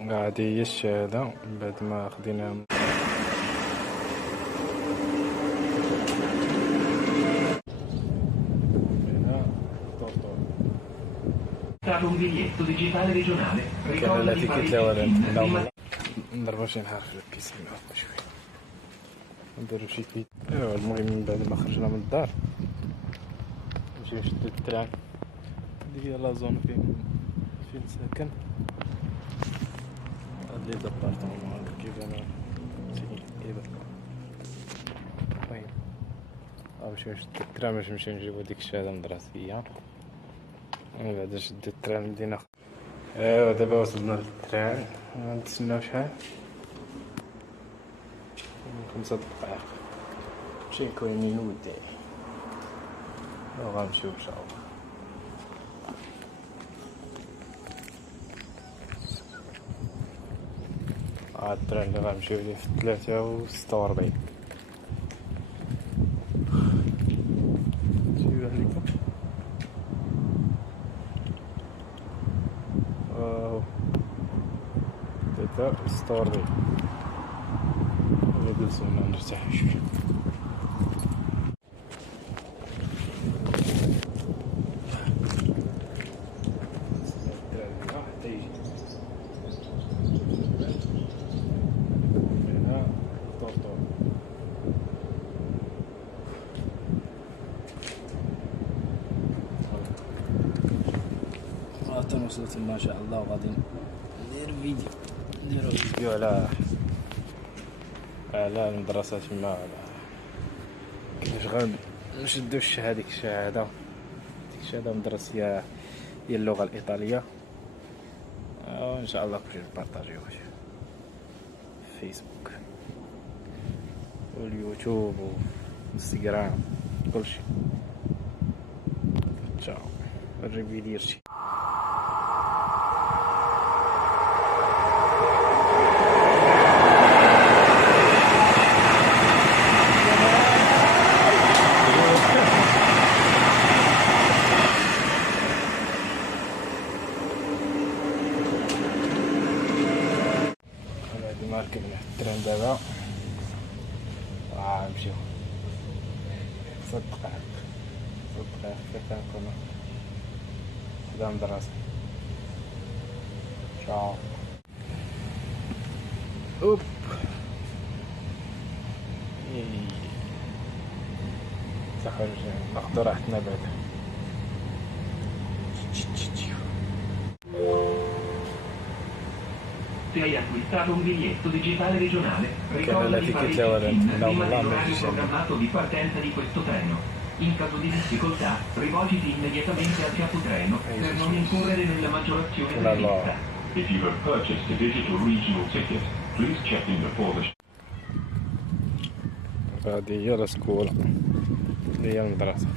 هادي هي الشهادة من بعد ما خديناها. Un biglietto digitale regionale. كان لا تيكيت لا ولا نضربو شي نهار في البيسين شويه نديرو شي كيت. ايوا المهم من بعد ما خرجنا من الدار نمشيو نشدو التران. هادي هي لا زون فين ساكن. هاد لي دابارتمون هادا كيبان كيبان. المهم غنمشيو نشدو التران باش نمشيو نجيبو ديك الشهادة المدرسية. من بعد شدو التران مدينا. ايوا دابا وصلنا للتران غنتسناو شحال 5 دقائق شي كوينين ودي وغنمشيو ان شاء الله. التران اللي غنمشيو ليه في 3:46. نجيبها لكم. واو 3:46 نجلسو هنا نرتاحو شوية. وصلت ما شاء الله وغادي نديرو فيديو على المدرسة تما كيفاش غنشدو هاديك الشهادة المدرسية ديال اللغة الإيطالية. وإن شاء الله كلشي نبارطاجيوه في فيسبوك واليوتيوب والانستغرام كلشي. تشاو الريفيديرشي. ركبنا التران دابا وغنمشيو 6 دقائق حتى كنكونو قدام الدراسة. تشاو. اوب تخرج ناخدو راحتنا بعدا. Se hai acquistato un biglietto digitale regionale, ricorda di fare il check-in prima dell'orario programmato di partenza di questo treno. In caso di difficoltà, rivolgiti immediatamente al capotreno per non incorrere nella maggiorazione della lista. If you have purchased a digital regional ticket, please check in before the... هذه هي السكولة، هذه هي المدرسة.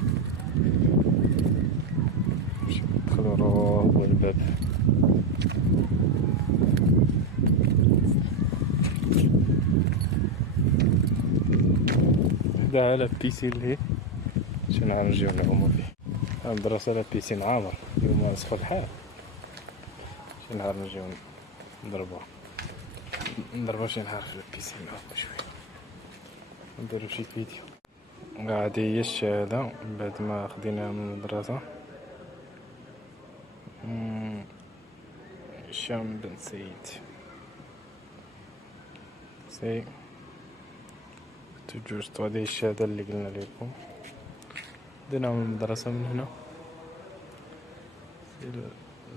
ندخلو نروحو الباب. هدا على بيسين لهيه شي نهار نجيو نعومو فيه. المدرسة على بيسين عامر، اليوم وصف الحال. شي نهار نجيو نضربو شي نهار في البيسين شوية نديرو شي فيديو. هادي هي الشهادة من بعد ما خديناها من المدرسة. هشام بن سعيد تجوزت. هذه هي الشهادة اللي قلنا لكم خديناها من المدرسة من هنا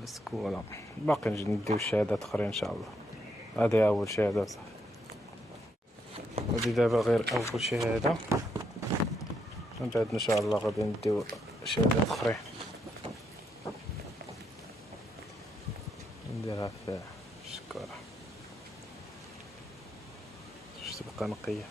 السكولة. باقي نجي نديو شهادات أخرين إن شاء الله. هذه أول شهادة صافي. هادي دابا غير أول شهادة، من بعد إن شاء الله غادي نديو شهادات أخرين نديرها في الشكارة باش تبقى نقية.